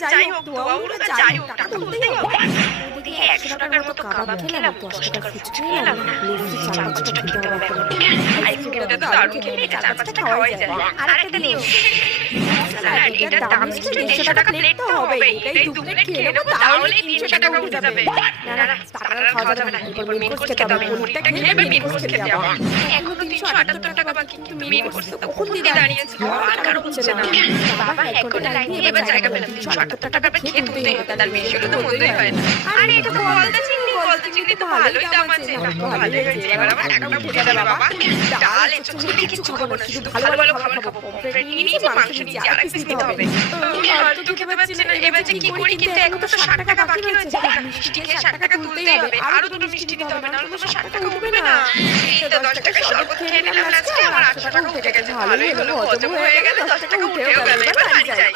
যাই হোক ধোয়া উড়ো যাই হোক টাকা তো তুলতেই হবে। ওদিকে 100 টাকার মতো কাবাব খেলাম, 10 টাকার ফুচকা খেলাম, লেবু 4-5টা খেতে হবে এখন। আইসক্রিমটা তো দারুণ খেলে এটা 4-5টা খাওয়াই যায়। আরেকটা নিয়ম, এটার দাম নিশ্চয়ই 150 টাকা প্লেট তো হবে, এটাই 2 প্লেট খেয়ে নেবো তাহলেই 300 টাকা উঠে যাবে। না না টাকা খাওয়া যাবে না, এরপর মেন কোর্স খেতে হবে, পনিরটা খেয়ে এবার মেন কোর্স খেতে হবে। এখনো 378 টাকা বাকি, কিন্তু মেন কোর্স তো কখন দিয়ে দাঁড়িয়েছে আর কারো হচ্ছে না। বাবা এক ঘন্টা লাইন দিয়ে এবার জায়গা পেলাম, 378 টাকা এবার খেয়ে তুলতেই হবে, তার বেশি হলে তো মন্দই হয় না। আরে এটা বলতে চিংড়ি তো ভালোই দাম আছে, ভালোই হয়েছে, এবার আমার টাকাটা উঠে যাবে বাবা। ডাল এঁচোড় চিংড়ি কিছু খাবো না, শুধু ভালো ভালো খাবার খাবো, পমফ্রেট নিয়ে নিয়েছি, মাংস নিয়েছি, আর এক পিস নিতে হবে। আর তো খেতে পাচ্ছি না, এবার যে কি করি, কিন্তু এখন তো 60 টাকা বাকি রয়েছে, মিষ্টি খেয়ে 60 টাকা তুলতেই হবে, আরো দুটো মিষ্টি নিতে হবে, নাহলে তো 60 টাকা উঠবে না। এই তো 10 টাকা শরবত খেয়ে নিলাম আজকে, আমার 800 টাকা উঠে গেছে, ভালোই হলো, হজম হয়ে গেল, 10 টাকা উঠেও গেল, এবার বাড়ি যাই।